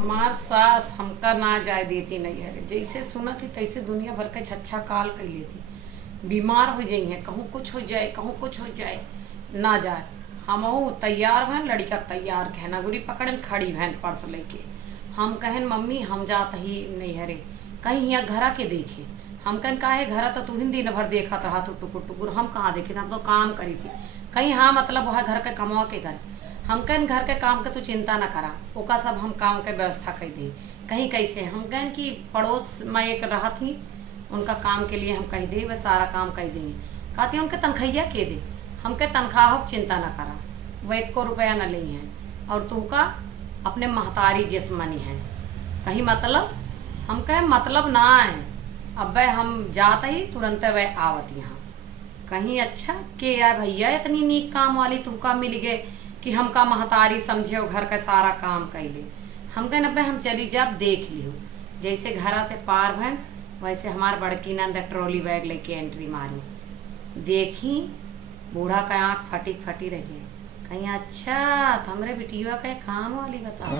हमार सास हमका ना जाए देती नहीं है, जैसे सुना थी तैसे दुनिया भर के छच्छा काल कर लेती। बीमार हो जाई है, कहूँ कुछ हो जाए कहूँ कुछ हो जाए, ना जाए। हमहू तैयार भैन, लड़का तैयार कहना गुरी पकड़न खड़ी भैन पर्स लेके। हम कहन मम्मी हम जात ही नहीं हरे, कहीं यहाँ घरा के देखे। हम कहन काहे घरा तो तू ही दिन भर देखा रहा तो टुकुर टुकुर, हम कहाँ देखे थे, हम तो काम करी थी कहीं। हाँ मतलब वह घर के कमवा के घर। हम कहन घर के काम के तू चिंता न करा, ओका सब हम काम के व्यवस्था कर दी। कहीं कैसे हम कहन कि पड़ोस में एक रहा थी, उनका काम के लिए हम कह दे वह सारा काम कर जाइए। कहती उनके तनख्वाह के दे, हम के तनख्वाह की चिंता न करा, वह 1 रुपया न ली है, और तुमका अपने महतारी जिसमनी है कहीं मतलब। हम कहे मतलब ना है, अब वह हम जाते ही तुरंत वह आवत यहाँ कहीं। अच्छा के यार भैया इतनी नीक काम वाली तुमका मिल गए कि हमका महतारी समझे और घर का सारा काम कैले। हम कहे न हम चली जाब देख लियो। जैसे घरा से पार भैन वैसे हमार बड़की नंद ट्रॉली बैग लेके एंट्री मारी। देखी बूढ़ा का आँख फटी फटी रही है, कहीं अच्छा तो हमरे बिटिया का काम वाली बताओ।